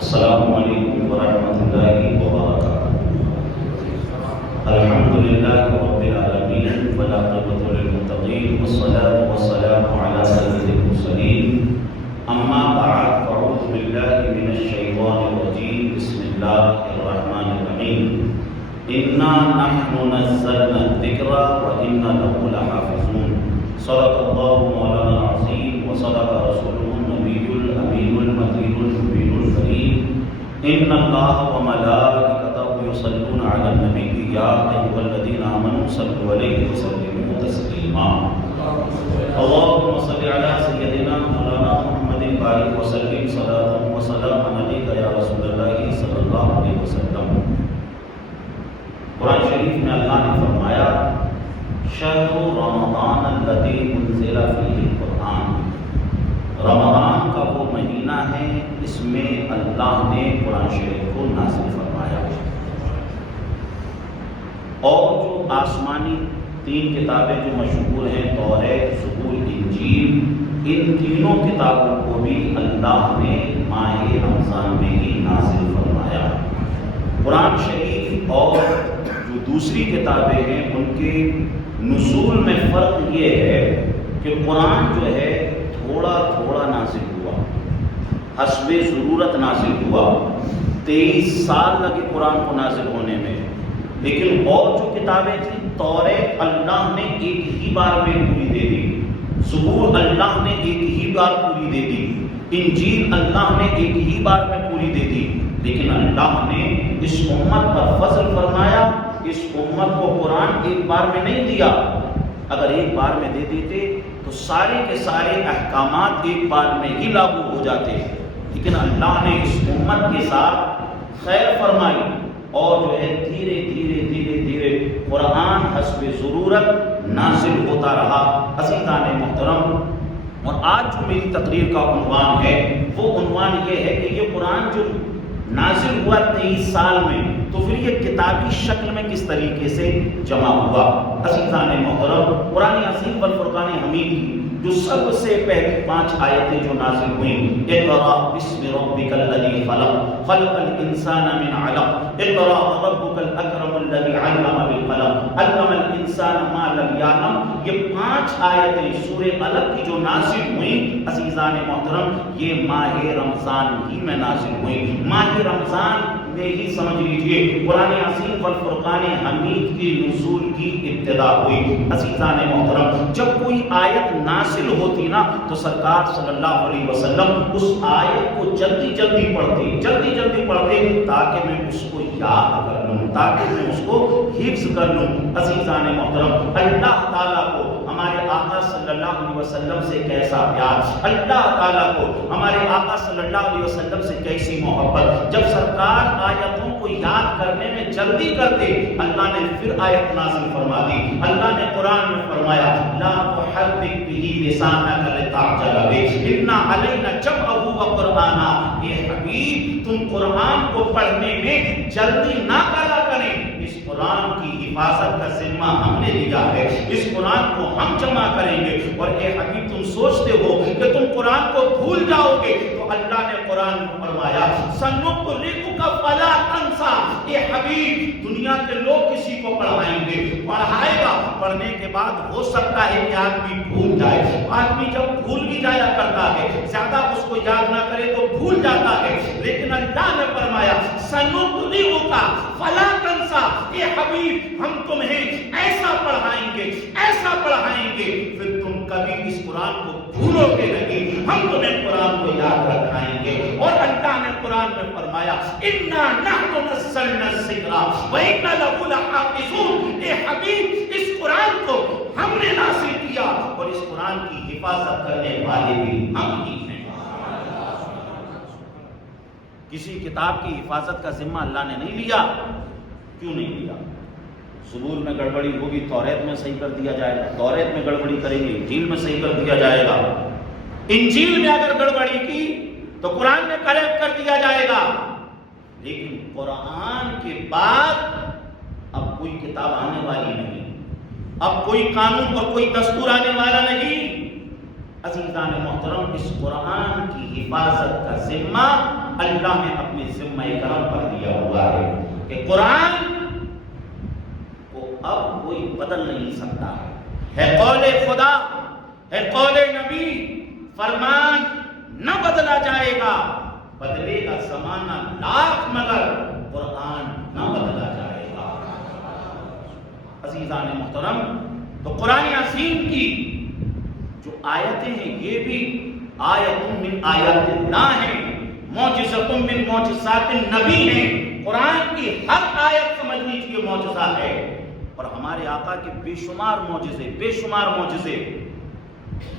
السلام علیکم ورحمۃ اللہ وبرکاتہ۔ الحمد للہ رب العالمین والعاقبۃ للمتقین والصلاۃ والسلام علی سید المرسلین، اما بعد فاعوذ باللہ من الشیطان الرجیم، بسم اللہ الرحمن الرحیم۔ انا نحن نزلنا الذکر وانا له لحافظون۔ صدق اللہ مولانا العظیم وصدق رسولہ النبی الامین المتین المبین الکریم۔ ان اللہ وملائکتہ یصلون علی النبی یا ایھا الذین آمنوا صلوا علیہ وسلموا تسلیما۔ اللهم صل علی سیدنا مولانا محمد بارک وسلم صلاۃ وسلاما علیک یا رسول اللہ صلی اللہ علیہ وسلم۔ قرآن شریف میں اللہ نے فرمایا شہر رمضان الذی انزل فیہ القرآن، رمضان کا وہ مہینہ ہے اس میں اللہ نے قرآن شریف کو نازل فرمایا، اور جو آسمانی تین کتابیں جو مشہور ہیں توریت، زبور، انجیل، ان تینوں کتابوں کو بھی اللہ نے ماہ رمضان میں ہی نازل فرمایا۔ قرآن شریف اور جو دوسری کتابیں ہیں ان کے نزول میں فرق یہ ہے کہ قرآن جو ہے تھوڑا تھوڑا نازل ہوا، حسب ضرورت نازل ہوا، 23 سال لگے قرآن کو نازل ہونے میں۔ لیکن اور جو کتابیں تھیں، توریت اللہ نے ایک ہی بار میں پوری دے دی، زبور اللہ نے ایک ہی بار پوری دے دی، انجیل اللہ نے ایک ہی بار میں پوری دے دی۔ لیکن اللہ نے اس امت پر فضل فرمایا، اس امت کو قرآن ایک بار میں نہیں دیا۔ اگر ایک بار میں دے دیتے تو سارے کے سارے احکامات ایک بار میں ہی لاگو ہو جاتے، لیکن اللہ نے اس امت کے ساتھ خیر فرمائی اور جو ہے دھیرے دھیرے دھیرے دھیرے قرآن حسب ضرورت نازل ہوتا رہا۔ عزیزان محترم، اور آج جو میری تقریر کا عنوان ہے وہ عنوان یہ ہے کہ یہ قرآن جو نازل ہوا 23 سال میں، تو پھر یہ کتابی شکل میں کس طریقے سے جمع ہوا۔ عزیزان محترم، قرآن عظیم والفرقان حمید کی جو سب سے پہلی 5 آیتیں جو نازل ہوئیں، اقرأ بسم ربک الذی خلق، خلق الانسان من علق، اقرأ ربک الاکرم الذی علم بالقلم، علم الانسان ما لم یعلم، یہ 5 آیتیں سورہ علق کی جو نازل ہوئیں، عزیزان محترم یہ ماہ رمضان ہی میں نازل ہوئیں۔ ماہ رمضان میں ہی سمجھ لیجئے قرآن عظیم والفرقان حمید کی نزول کی ابتدا ہوئی۔ عزیزان محترم، جب کوئی آیت نازل ہوتی نا تو سرکار صلی اللہ علیہ وسلم اس آیت کو جلدی جلدی پڑھتے تاکہ میں اس کو یاد کر لوں، تاکہ میں اس کو حفظ کر لوں۔ عزیزان محترم، اللہ تعالیٰ کو ہمارے آقا صلی اللہ علیہ وسلم سے کیسا پیار، اللہ تعالیٰ کو ہمارے آقا صلی اللہ علیہ وسلم سے کیسی محبت۔ جب سرکار آیتوں کو یاد کرنے میں جلدی کرتے، اللہ نے پھر آیت نازل فرما دی۔ اللہ نے قرآن میں فرمایا لا تحرک به لسانک لتعجل به ان علینا جمعہ وقرآنا۔ اے حبیب، تم قرآن کو پڑھنے میں جلدی نہ کرا کریں، اس قرآن کی حفاظت کا ذمہ ہم نے لیا ہے، اس قرآن کو ہم جمع کریں گے۔ اور اے حبیب، تم سوچتے ہو کہ تم قرآن کو بھول جاؤ گے، تو اللہ نے قرآن میں فرمایا سنقرئک فلا تنسا۔ اے حبیب، دنیا کے لوگ کسی کو پڑھائیں گے، پڑھائے گا، پڑھنے کے بعد ہو سکتا ہے کہ آدمی بھول جائے۔ آدمی جب بھول بھی جایا کرتا ہے، زیادہ اس کو یاد نہ کرے تو بھول جاتا ہے، لیکن اللہ نے فرمایا سنقرئک فلا تنسا۔ اے حبیب، ہم تمہیں ایسا پڑھائیں گے پھر تم کبھی اس قرآن کو بھولو گے نہیں، ہم تمہیں قرآن کو یاد رکھائیں گے۔ اور اللہ نے قرآن میں فرمایا انا نحن نزلنا الذکر وانا له لحافظون۔ اے حبیب، اس قرآن کو ہم نے نازل کیا اور اس قرآن کی حفاظت کرنے والے بھی ہم ہی ہیں۔ کسی کتاب کی حفاظت کا ذمہ اللہ نے نہیں لیا۔ کیوں نہیں لیا؟ زبور میں گڑبڑی ہوگی، توریت میں صحیح کر دیا جائے گا، توریت میں گڑبڑی کریں گے، انجیل میں صحیح کر دیا جائے گا، انجیل میں اگر گڑبڑی کی تو قرآن میں کریکٹ کر دیا جائے گا۔ لیکن قرآن کے بعد اب کوئی کتاب آنے والی نہیں، اب کوئی قانون اور کوئی دستور آنے والا نہیں۔ عزیزان محترم، اس قرآن کی حفاظت کا ذمہ اللہ نے اپنے ذمہ کرم پر دیا ہوا ہے کہ قرآن کو اب کوئی بدل نہیں سکتا ہے قول خدا، ہے قول نبی، فرمان نہ بدلا جائے گا، بدلے گا زمانہ لاکھ مگر قرآن نہ بدلا جائے گا۔ عزیزان محترم، تو قرآن عظیم کی جو آیتیں ہیں یہ بھی آیت من آیات اللہ ہیں، معجزۃ من معجزات النبی ہیں۔ قرآن کی ہر آیت سمجھ لیجیے معجزہ ہے، اور ہمارے آقا کے بے شمار معجزے، بے شمار معجزے،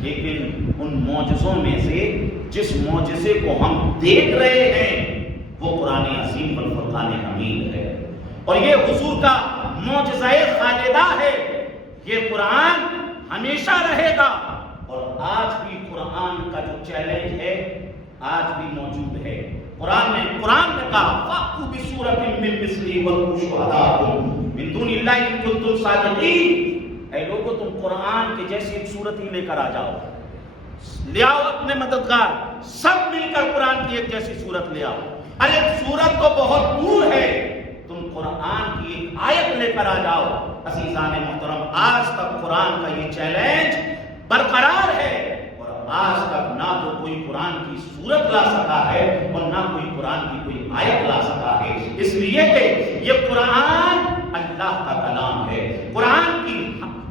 لیکن ان معجزوں میں سے جس معجزے کو ہم دیکھ رہے ہیں وہ قرآن عظیم والفرقان حمید ہے، اور یہ حضور کا معجزہ خالدہ ہے۔ یہ قرآن ہمیشہ رہے گا، اور آج بھی قرآن کا جو چیلنج ہے آج بھی موجود ہے۔ قرآن نے کہا فَأْتُوا بِسُورَةٍ مِّن مِّثْلِهِ وَادْعُوا شُهَدَاءَكُم مِّن دُونِ اللَّهِ إِن كُنتُمْ صَادِقِينَ۔ اے لوگو، تم قرآن کے جیسی ایک صورت ہی لے کر آ جاؤ، لے آؤ اپنے مددگار، سب مل کر قرآن کی ایک جیسی صورت لے آؤ۔ ارے صورت تو بہت دور ہے، تم قرآن کی ایک آیت لے کر آ جاؤ۔ عزیزان محترم، آج تک قرآن کا یہ چیلنج برقرار ہے، اور آج تک نہ تو کوئی قرآن کی صورت لا سکا ہے اور نہ کوئی قرآن کی کوئی آیت لا سکا ہے، اس لیے کہ یہ قرآن اللہ کا کلام ہے۔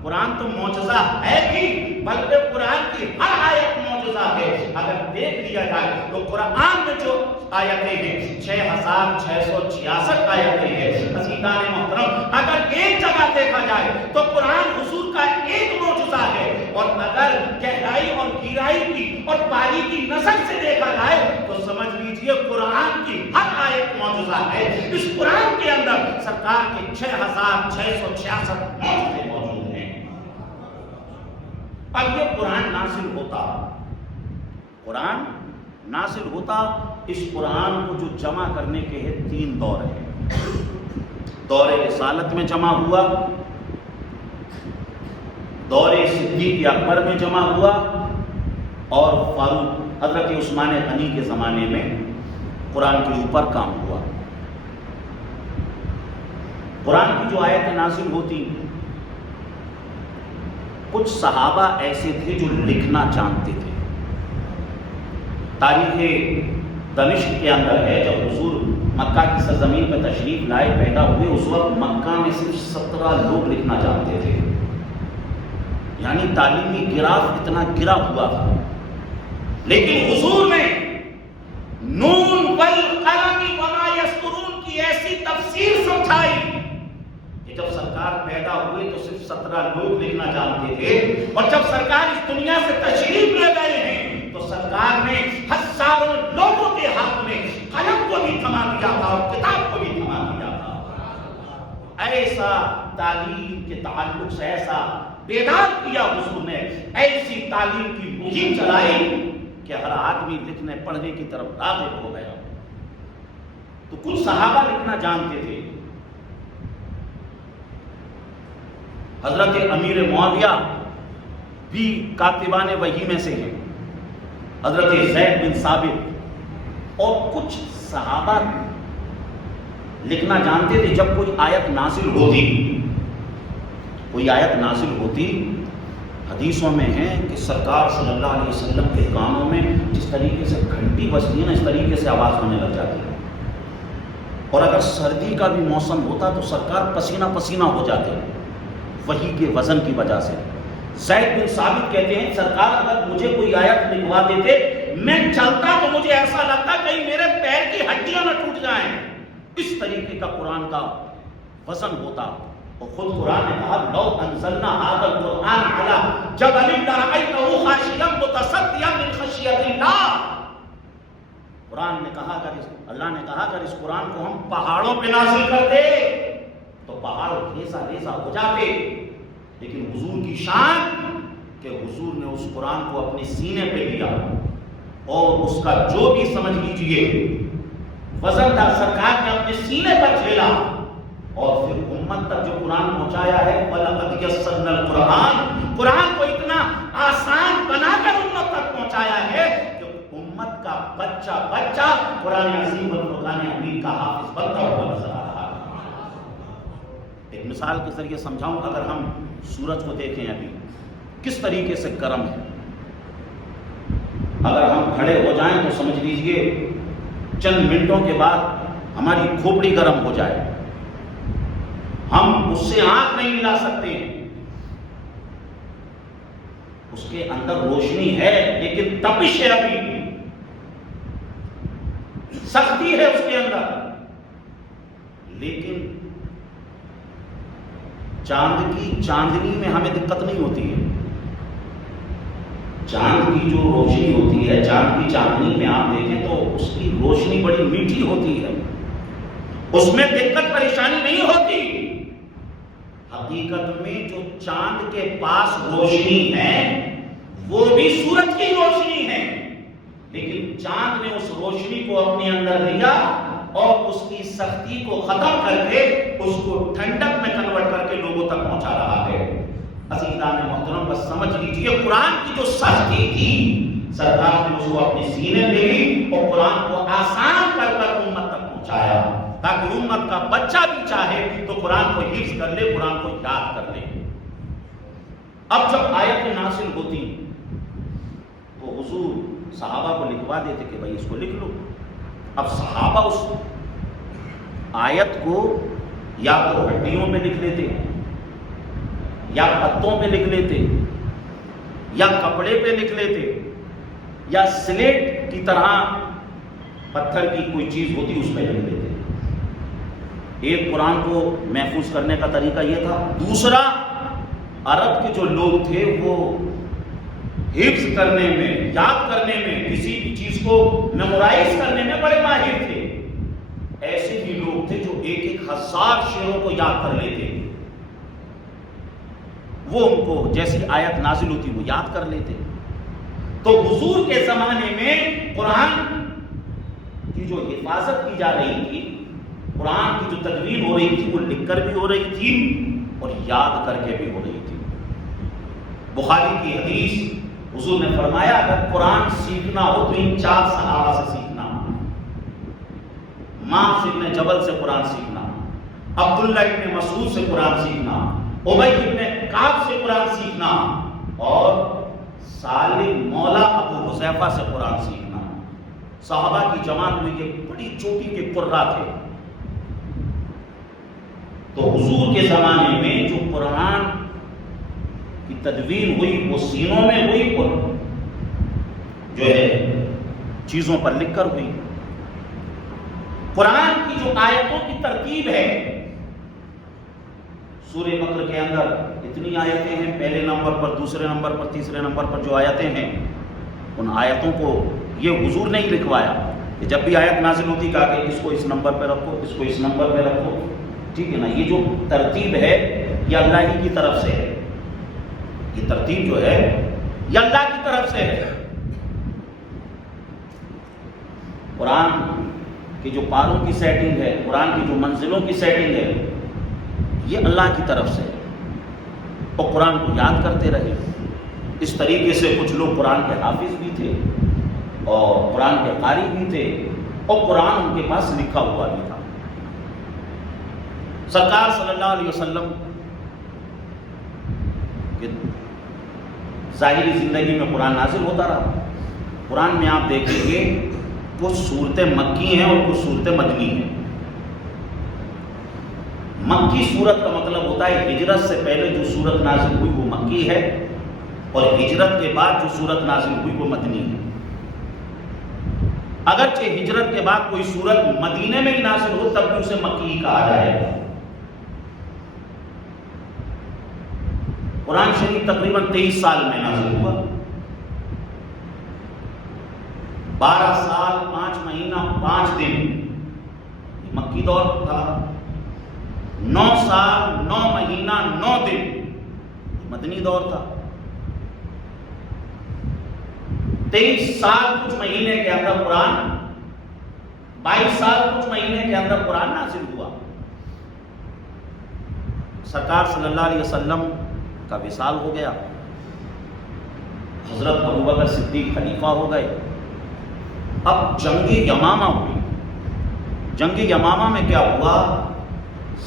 قرآن تو معجزہ ہے ہی، بلکہ قرآن کی ہر آیت معجزہ ہے۔ اگر دیکھ لیا جائے تو قرآن میں جو آیتیں ہیں 6666 آیتیں ہیں۔ عزیزان محترم، اگر ایک جگہ دیکھا جائے تو قرآن حضور کا ایک معجزہ ہے، اور اگر گہرائی اور گہرائی کی اور باریکی نظر سے دیکھا جائے تو سمجھ لیجئے قرآن کی ہر آیت معجزہ ہے۔ اس قرآن کے اندر سرکار کے 6666 معجزے موجود ہیں۔ اب یہ قرآن نازل ہوتا، اس قرآن کو جو جمع کرنے کے ہیں 3 دور ہیں۔ دور رسالت میں جمع ہوا، دور صدیق اکبر میں جمع ہوا، اور فاروق حضرت عثمان غنی کے زمانے میں قرآن کے اوپر کام ہوا۔ قرآن کی جو آیت نازل ہوتی، کچھ صحابہ ایسے تھے جو لکھنا جانتے تھے۔ تاریخ دمشق کے اندر ہے، جب حضور مکہ کی سرزمین پہ تشریف لائے، پیدا ہوئے، اس وقت مکہ میں صرف 17 لوگ لکھنا جانتے تھے، یعنی تعلیمی گراف اتنا گرا ہوا تھا۔ لیکن حضور نے نون والقلم وما یسطرون کی ایسی تفسیر سمجھائی کہ جب سرکار پیدا ہوئے تو صرف 17 لوگ لکھنا جانتے تھے، اور جب سرکار اس دنیا سے تشریف لے گئے ہیں تو سرکار نے ہزاروں لوگوں کے ہاتھ میں قلم کو بھی تھما دیا تھا اور کتاب کو بھی تھما دیا تھا۔ ایسا تعلیم کے تعلق سے ایسا بیدار کیا حضور نے، ایسی تعلیم کی مہم چلائی کہ ہر آدمی لکھنے پڑھنے کی طرف راغب ہو گیا۔ تو کچھ صحابہ لکھنا جانتے تھے۔ حضرت امیر معاویہ بھی کاتبان وحی میں سے ہیں، حضرت زید بن ثابت، اور کچھ صحابہ لکھنا جانتے تھے۔ جب کوئی آیت نازل ہوتی، حدیثوں میں ہے کہ سرکار صلی اللہ علیہ وسلم کے کانوں میں جس طریقے سے گھنٹی بجتی ہے نا، اس طریقے سے آواز ہونے لگ جاتی ہے، اور اگر سردی کا بھی موسم ہوتا تو سرکار پسینہ پسینہ ہو جاتے وحی کے وزن کی وجہ سے۔ زید بن ثابت کہتے ہیں سرکار اگر مجھے کوئی آیت لکھوا دیتے، میں چلتا تو مجھے ایسا لگتا کہیں میرے پیر کی ہڈیاں نہ ٹوٹ جائیں، اس طریقے کا قرآن کا وزن ہوتا۔ اور خود قرآن نے کہا لو انزلنا هذا القرآن على جبل لرأيته خاشعا متصدعا من خشیۃ اللہ۔ قرآن نے کہا اللہ نے کہا اگر اس قرآن کو ہم پہاڑوں پہ نازل کرتے تو پہاڑ ریزہ ریزہ ہو جاتے، لیکن حضور کی شان کہ حضور نے اس قرآن کو اپنے سینے پہ لیا، اور اس کا جو بھی سمجھ لیجئے وزن تھا سرکار نے اپنے سینے پر جھیلا، اور پھر امت تک جو قرآن پہنچایا ہے۔ وَلَقَدْ يَسَّرْنَا الْقُرْآنَ، قرآن کو اتنا آسان بنا کر امت تک پہنچایا ہے کہ امت کا بچہ بچہ قرآن عظیم والفرقان حمید کا حافظ بنتا ہوا نظر آ رہا ہے۔ ایک مثال کے ذریعے سمجھاؤں، اگر ہم سورج کو دیکھیں ابھی کس طریقے سے گرم ہے، اگر ہم کھڑے ہو جائیں تو سمجھ لیجئے چند منٹوں کے بعد ہماری کھوپڑی گرم ہو جائے، ہم اس سے آنکھ نہیں ملا سکتے ہیں۔ اس کے اندر روشنی ہے لیکن تپش ہے، ابھی سختی ہے اس کے اندر، لیکن چاند کی چاندنی میں ہمیں دقت نہیں ہوتی ہے۔ چاند کی جو روشنی ہوتی ہے، چاند کی چاندنی میں آپ دیکھیں تو اس کی روشنی بڑی میٹھی ہوتی ہے، اس میں دقت پریشانی نہیں ہوتی۔ حقیقت میں جو چاند کے پاس روشنی ہے وہ بھی سورج کی روشنی ہے، لیکن چاند نے اس روشنی کو اپنے اندر لیا اور اس کی سختی کو ختم کر کے اس کو ٹھنڈک میں کنورٹ کر کے لوگوں تک پہنچا رہا ہے۔ عزیزان محترم، بس سمجھ لیجیے قرآن کی جو سختی تھی سرکار نے اس کو اپنے سینے لے لی اور قرآن کو آسان کر کر امت تک پہنچایا، تاکہ امت کا بچہ بھی چاہے تو قرآن کو حفظ کر لے، قرآن کو یاد کر لے۔ اب جب آیت نازل ہوتی تو حضور صحابہ کو لکھوا دیتے کہ بھائی اس کو لکھ لو۔ اب صحابہ اس آیت کو یا تو ہڈیوں میں لکھ لیتے، یا پتوں پہ لکھ لیتے، یا کپڑے پہ لکھ لیتے، یا سلیٹ کی طرح پتھر کی کوئی چیز ہوتی اس پہ لکھ لیتے۔ ایک قرآن کو محفوظ کرنے کا طریقہ یہ تھا۔ دوسرا، عرب کے جو لوگ تھے وہ حفظ کرنے میں، یاد کرنے میں، کسی بھی چیز کو میمورائز کرنے میں بڑے ماہر تھے۔ ایسے بھی لوگ تھے جو 1000 شعروں کو یاد کر لیتے، وہ ان کو جیسی آیت نازل ہوتی وہ یاد کر لیتے۔ تو حضور کے زمانے میں قرآن کی جو حفاظت کی جا رہی تھی، قرآن کی جو تدوین ہو رہی تھی، وہ لکھ کر بھی ہو رہی تھی اور یاد کر کے بھی ہو رہی تھی۔ بخاری کی حدیث، حضور نے فرمایا اگر قرآن سیکھنا ہو تو ان 4 صحابہ سے سیکھنا، معاذ ابن جبل سے قرآن سیکھنا، عبداللہ ابن مسعود سے قرآن سیکھنا، ابی ابن کعب سے قرآن سیکھنا، اور سالم مولا ابو حذیفہ سے قرآن سیکھنا۔ صحابہ کی جماعت میں یہ بڑی چوٹی کے قرہ تھے۔ تو حضور کے زمانے میں جو قرآن کی تدوین ہوئی وہ سینوں میں ہوئی اور جو ہے چیزوں پر لکھ کر ہوئی۔ قرآن کی جو آیتوں کی ترتیب ہے، سورہ بقرہ کے اندر اتنی آیتیں ہیں، پہلے نمبر پر، دوسرے نمبر پر، تیسرے نمبر پر جو آیتیں ہیں، ان آیتوں کو یہ حضور نے ہی لکھوایا کہ جب بھی آیت نازل ہوتی کہا کہ اس کو اس نمبر پہ رکھو، اس کو اس نمبر پہ رکھو، ٹھیک ہے نا۔ یہ جو ترتیب ہے یہ اللہ ہی کی طرف سے ہے، یہ ترتیب جو ہے یہ اللہ کی طرف سے ہے۔ قرآن کی جو پاروں کی سیٹنگ ہے، قرآن کی جو منزلوں کی سیٹنگ ہے، یہ اللہ کی طرف سے ہے۔ اور قرآن کو یاد کرتے رہے۔ اس طریقے سے کچھ لوگ قرآن کے حافظ بھی تھے اور قرآن کے قاری بھی تھے اور قرآن ان کے پاس لکھا ہوا بھی تھا۔ سرکار صلی اللہ علیہ وسلم کہ ظاہری زندگی میں قرآن نازل ہوتا رہا۔ قرآن میں آپ دیکھیں گے کچھ صورتیں مکی ہیں اور کچھ صورتیں مدنی ہیں۔ مکی صورت کا مطلب ہوتا ہے ہجرت سے پہلے جو صورت نازل ہوئی وہ مکی ہے، اور ہجرت کے بعد جو صورت نازل ہوئی وہ مدنی ہے۔ اگرچہ ہجرت کے بعد کوئی صورت مدینے میں ہی نازل ہو تب بھی اسے مکی ہی کہا جائے گا۔ قرآن شریف تقریباً 23 سال میں نازل ہوا۔ 12 سال 5 مہینہ 5 دن مکی دور تھا، 9 سال 9 مہینہ 9 دن مدنی دور تھا، 23 سال کچھ مہینے کے اندر قرآن، 22 سال کچھ مہینے کے اندر قرآن نازل ہوا۔ سرکار صلی اللہ علیہ وسلم کا وصال ہو گیا، حضرت ابوبکر صدیق خلیفہ ہو گئے، اب جنگ یمامہ ہوئی. جنگ یمامہ میں کیا ہوا؟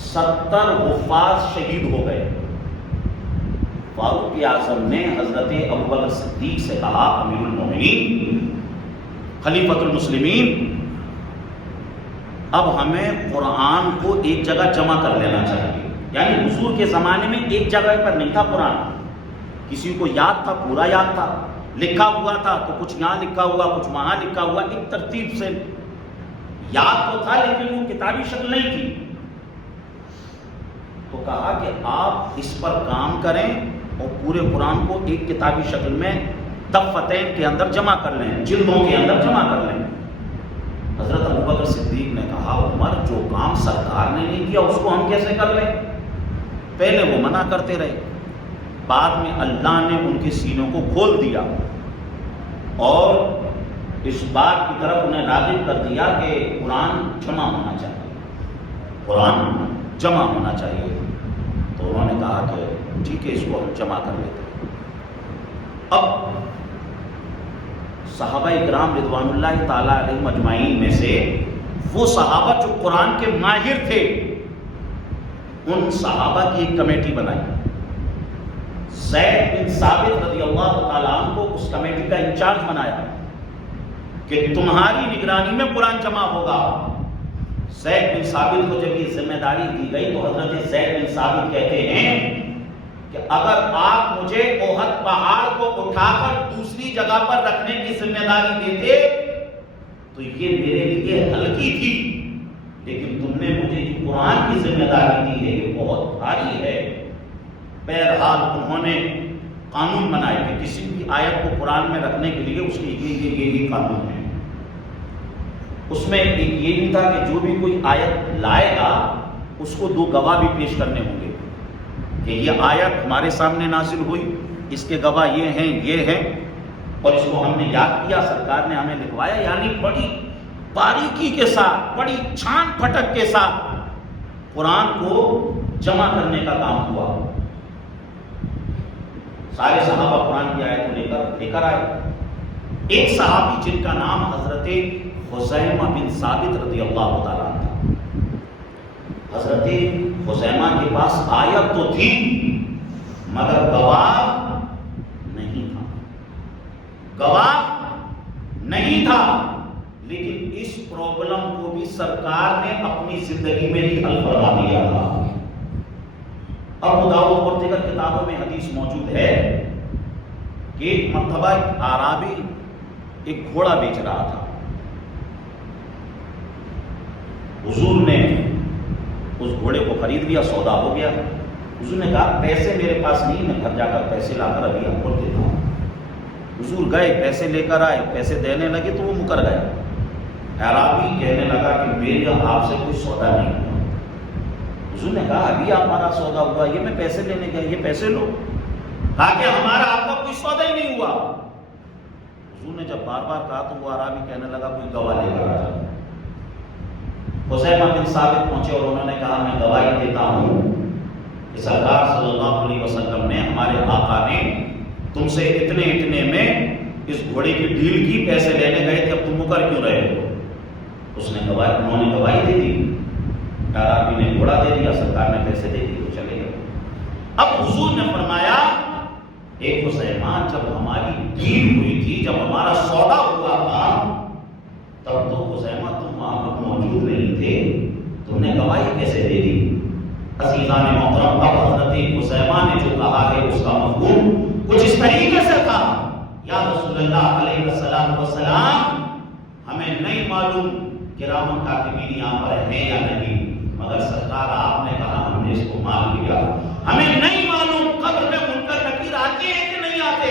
70 حفاظ شہید ہو گئے. فاروق اعظم نے حضرت ابوبکر صدیق سے کہا، امیر المومنین، خلیفۃ المسلمین، اب ہمیں قرآن کو ایک جگہ جمع کر لینا چاہیے. یعنی حضور کے زمانے میں ایک جگہ پر نہیں تھا قرآن، کسی کو یاد تھا، پورا یاد تھا، لکھا ہوا تھا تو کچھ یہاں لکھا ہوا، کچھ وہاں لکھا ہوا، ایک ترتیب سے یاد تو تھا لیکن وہ کتابی شکل نہیں تھی. تو کہا کہ آپ اس پر کام کریں اور پورے قرآن کو ایک کتابی شکل میں دفتین کے اندر جمع کر لیں، جلدوں کے اندر جمع کر لیں. حضرت ابوبکر صدیق نے کہا، عمر، جو کام سرکار نے نہیں کیا اس کو ہم کیسے کر لیں؟ پہلے وہ منع کرتے رہے، بعد میں اللہ نے ان کے سینوں کو کھول دیا اور اس بات کی طرف انہیں راغب کر دیا کہ قرآن جمع ہونا چاہیے، قرآن جمع ہونا چاہیے. تو انہوں نے کہا کہ ٹھیک ہے، اس کو ہم جمع کر لیتے ہیں. اب صحابہ اکرام رضوان اللہ تعالیٰ علیہ مجمعین میں سے وہ صحابہ جو قرآن کے ماہر تھے، ان صحابہ کی ایک کمیٹی بنائی. زید بن ثابت رضی اللہ تعالیٰ عنہ کو اس کمیٹی کا انچارج بنایا کہ تمہاری نگرانی میں قرآن جمع ہوگا. زید بن ثابت کو جب یہ ذمہ داری دی گئی تو حضرت زید بن ثابت کہتے ہیں کہ اگر آپ مجھے احد پہاڑ کو اٹھا کر دوسری جگہ پر رکھنے کی ذمہ داری دیتے تو یہ میرے لیے ہلکی تھی، لیکن تم نے مجھے جو قرآن کی ذمہ داری دی ہے یہ بہت بھاری ہے. بہرحال انہوں نے قانون بنائے کہ کسی بھی آیت کو قرآن میں رکھنے کے لیے اس کے یہ قانون ہے. اس میں ایک یہ بھی تھا کہ جو بھی کوئی آیت لائے گا اس کو 2 گواہ بھی پیش کرنے ہوں گے کہ یہ آیت ہمارے سامنے نازل ہوئی، اس کے گواہ یہ ہیں اور اس کو ہم نے یاد کیا، سرکار نے ہمیں لکھوایا. یعنی بڑی باریکی کے ساتھ، بڑی چھان پھٹک کے ساتھ قرآن کو جمع کرنے کا کام ہوا. سارے صحابہ قرآن کی آیت کو لے کر آئے. ایک صحابی جن کا نام حضرت خزیمہ بن ثابت رضی اللہ تعالیٰ عنہ تھا. حضرت خزیمہ کے پاس آیت تو تھی مگر گواہ نہیں تھا. لیکن اس پرابلم کو بھی سرکار نے اپنی زندگی میں ہی حل فرما دیا تھا. ابو داؤد اور دیگر کتابوں میں حدیث موجود ہے کہ ایک مرتبہ ایک اعرابی ایک گھوڑا بیچ رہا تھا. حضور نے اس گھوڑے کو خرید لیا، سودا ہو گیا. حضور نے کہا پیسے میرے پاس نہیں، میں گھر جا کر پیسے لا کر ابھی آپ کو دیتا ہوں. حضور گئے، پیسے لے کر آئے، پیسے دینے لگے تو وہ مکر گیا. اعرابی کہنے لگا کہ میری آپ سے کوئی سودا نہیں ہوا. حضور نے کہا ابھی ہمارا سودا ہوا، یہ میں پیسے لینے گیا، یہ پیسے لو. کہا کہ ہمارا آپ کا کوئی سودا ہی نہیں ہوا. حضور نے جب بار بار کہا تو وہ اعرابی کہنے لگا کوئی گواہ لے کر آ جائے. خزیمہ بن ثابت پہنچے اور انہوں نے کہا میں گواہی دیتا ہوں کہ سرکار صلی اللہ علیہ وسلم نے، ہمارے آقا نے تم سے اتنے میں اس گھوڑے کی ڈیل کی، پیسے لینے گئے تھے، اب تم مکر کیوں رہے ہو؟ انہوں نے گواہی دے دی. اعرابی نے گھوڑا دے دیا، سرکار نے پیسے دے دیے تو چلے گئے. اب حضور نے فرمایا ایک خزیمہ، جب ہماری ڈیل ہوئی تھی، جب ہمارا سودا ہوا تھا، تب تو خزیمہ تم وہاں پر موجود نہیں تھے، تم نے گواہی کیسے دے دی؟ عزیزان محترم، اب حضرت خزیمہ نے جو کہا ہے اس کا مفہوم کچھ اس طریقے سے تھا، یا رسول اللہ علیہ السلام، ہمیں نہیں معلوم کرام کاتبین یہاں پر ہیں یا نہیں، مگر سرکار آپ نے کہا ہم نے اس کو مان لیا. ہمیں نہیں معلوم قبر میں منکر نکیر آتے ہیں کہ نہیں آتے،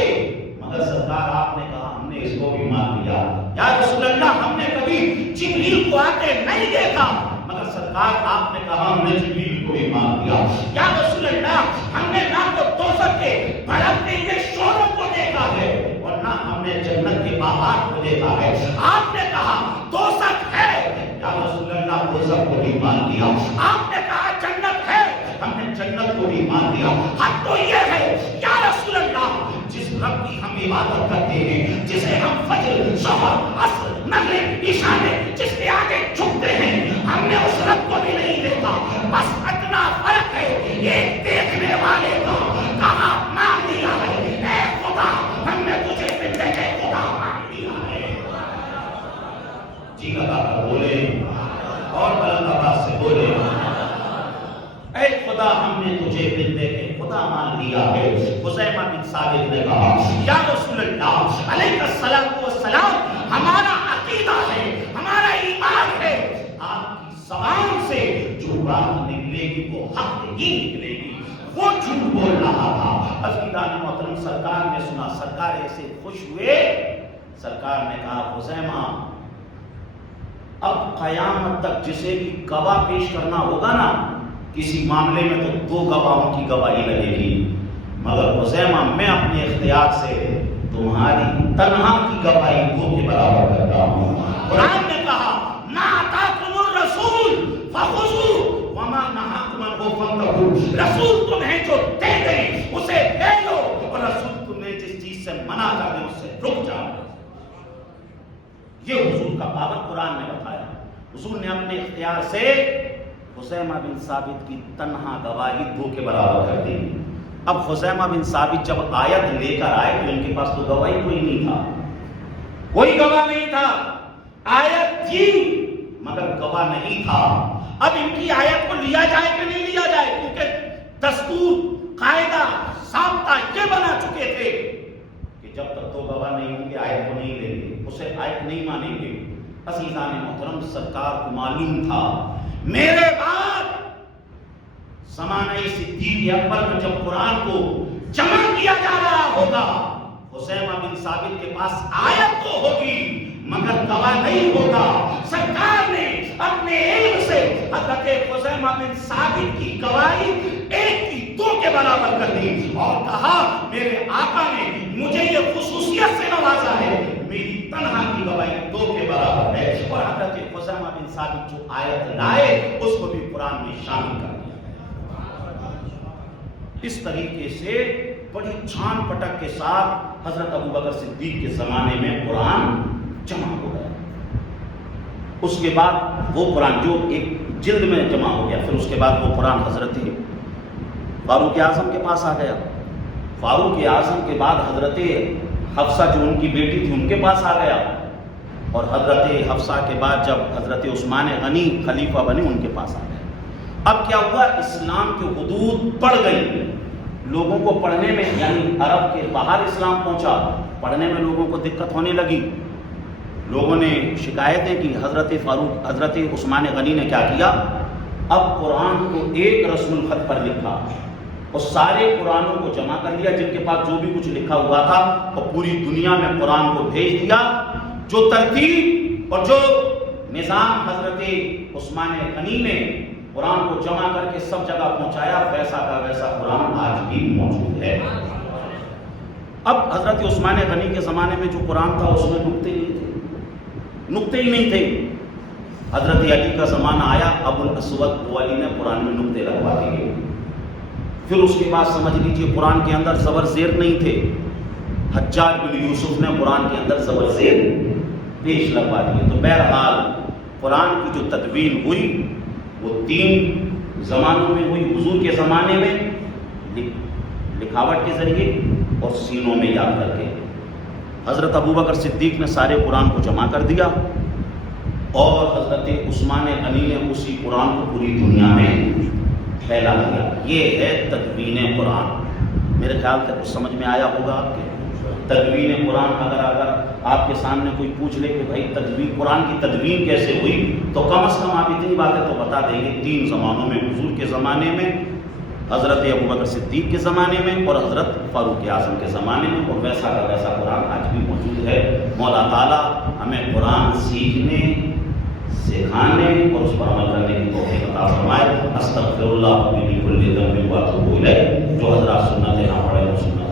مگر سرکار آپ نے کہا ہم نے اس کو بھی مان لیا. یا رسول اللہ، ہم نے کبھی جبریل کو آتے نہیں دیکھا، مگر سرکار آپ نے کہا ہم نے جبریل کو بھی مان لیا. یا رسول اللہ، ہم نے نہ تو دوزخ کے بھڑکتے ہوئے شعلوں کو دیکھا ہے اور نہ ہم نے جنت کے باہر کو دیکھا ہے. آپ نے کہا دوزخ ہے، یا رسول اللہ دوزخ کو بھی مان لیا. آپ نے کہا جنت ہے، ہم نے جنت کو بھی مان لیا. حق تو یہ ہے یا رسول اللہ، جس رب کی ہم عبادت کرتے ہیں، جسے ہم فجر، سحر، عصر، مغرب عشاء میں جس کے آگے جھکتے ہیں، ہم نے اس رب کو بھی نہیں دیکھا، بس اتنا فرق ہے ایک دیکھنے والے کا کہاں مان لیا ہے، اے خدا ہم نے تجھے بندے کے خدا مان لیا ہے۔ جی لگا کر بولے اور بلند آواز سے بولے، اے خدا ہم نے تجھے بندے کے خدا مان لیا ہے۔ خزیمہ بن ثابت نے کہا یا رسول اللہ علیہ الصلوۃ والسلام، ہمارا عقیدہ ہے، ہمارا ایمان ہے، آپ کی زبان سے جو بات نکلے گی وہ حق ہی نکلے گی، وہ جھوٹ بول رہا تھا۔ عزیزان محترم سرکار نے سنا، سرکار ایسے خوش ہوئے، سرکار نے کہا خزیمہ اب قیامت تک جسے بھی گواہ پیش کرنا ہوگا نا کسی معاملے میں تو 2 گواہوں کی گواہی لگے گی، مگر خزیمہ میں اپنے اختیار سے تمہاری تنہا کی گواہی 2 کے برابر کرتا ہوں۔ قرآن نے کہا ما آتاکم الرسول فخذوہ وما نہاکم عنہ فانتہوا، رسول تمہیں جو دے دیں اسے لے لو، اور رسول تمہیں جس چیز سے منع کر دیں اس سے رک جاؤ۔ یہ حضور کا پاور قرآن نے بتایا۔ حضور نے اپنے اختیار سے خزیمہ بن ثابت کی تنہا گواہی 2 کے برابر کر دی۔ اب خزیمہ بن ثابت جب آیت لے کر آئے تو ان کے پاس تو گواہی کوئی نہیں تھا، کوئی گواہ نہیں تھا، آیت تھی مگر گواہ نہیں تھا۔ اب ان کی آیت کو لیا جائے کہ نہیں لیا جائے، کیونکہ دستور قاعدہ ضابطہ یہ بنا چکے تھے کہ جب تک 2 گواہ نہیں ہوں گے آیت کو نہیں لیں گے، اسے آیت نہیں مانیں گے۔ عزیزان محترم سرکار کو معلوم تھا میرے بعد زمانہ صدیق اکبر میں جب قرآن کو جمع کیا جا رہا ہوگا، خزیمہ بن ثابت کے پاس آیت تو ہوگی مگر گواہ نہیں ہوگا۔ سرکار نے اپنے علم سے حضرت خزیمہ بن ثابت کی گواہی 1 کی 2 کے برابر کر دی اور کہا میرے آقا نے مجھے یہ خصوصیت سے نوازا ہے، میری تنہا کی گواہی 2 کے برابر ہے۔ اور حضرت خزیمہ بن ثابت جو آیت لائے اس کو بھی قرآن میں شامل کر دیا۔ اس طریقے سے بڑی چھان پٹک کے ساتھ حضرت ابوبکر صدیق کے زمانے میں قرآن جمع ہو گیا۔ اس کے بعد وہ قرآن جو ایک جلد میں جمع ہو گیا، پھر اس کے بعد وہ قرآن حضرت فاروق اعظم کے پاس آ گیا۔ فاروق اعظم کے بعد حضرت حفصہ جو ان کی بیٹی تھی ان کے پاس آ گیا، اور حضرت حفصہ کے بعد جب حضرت عثمان غنی خلیفہ بنے ان کے پاس آ گیا۔ اب کیا ہوا، اسلام کی حدود بڑھ گئی، لوگوں کو پڑھنے میں، یعنی عرب کے باہر اسلام پہنچا، پڑھنے میں لوگوں کو دقت ہونے لگی۔ لوگوں نے شکایتیں کی، حضرت عثمان غنی نے کیا کیا، اب قرآن کو ایک رسم الخط پر لکھا اور سارے قرآنوں کو جمع کر لیا، جن کے پاس جو بھی کچھ لکھا ہوا تھا، اور پوری دنیا میں قرآن کو بھیج دیا۔ جو ترتیب اور جو نظام حضرت عثمان غنی نے قرآن کو جمع کر کے سب جگہ پہنچایا، ویسا کا ویسا قرآن آج بھی موجود ہے۔ اب حضرت عثمان غنی کے زمانے میں جو قرآن تھا اس میں نقطے ہی نہیں تھے۔ حضرت علی کا زمانہ آیا، ابو الاسود علی نے قرآن میں نقطے لگوا دیے۔ پھر اس کے بعد سمجھ لیجیے قرآن کے اندر زبر زیر نہیں تھے، حجاج بن یوسف نے قرآن کے اندر زبر زیر پیش لگوا دیے۔ تو بہرحال قرآن کی جو تدوین ہوئی وہ 3 زمانوں میں ہوئی، حضور کے زمانے میں لکھاوٹ کے ذریعے اور سینوں میں یاد کر کے۔ حضرت ابوبکر صدیق نے سارے قرآن کو جمع کر دیا اور حضرت عثمان غنی نے اسی قرآن کو پوری دنیا میں پھیلا دیا۔ یہ ہے تدوین قرآن۔ میرے خیال سے کچھ سمجھ میں آیا ہوگا آپ کے۔ تدوین قرآن اگر آپ کے سامنے کوئی پوچھ لے کہ بھائی تدوین قرآن کی تدوین کیسے ہوئی، تو کم از کم آپ اتنی باتیں تو بتا دیں گے 3 زمانوں میں، حضور کے زمانے میں، حضرت ابوبکر صدیق کے زمانے میں اور حضرت فاروق اعظم کے زمانے میں، اور ویسا کا ویسا قرآن آج بھی موجود ہے۔ مولا تعالیٰ ہمیں قرآن سیکھنے، سکھانے اور اس پر عمل کرنے کی توفیق عطا فرمائے۔ استغفر اللہ من کل ذنب واتوب الیہ۔ جو حضرات سنت نہ پڑھے وہ سنت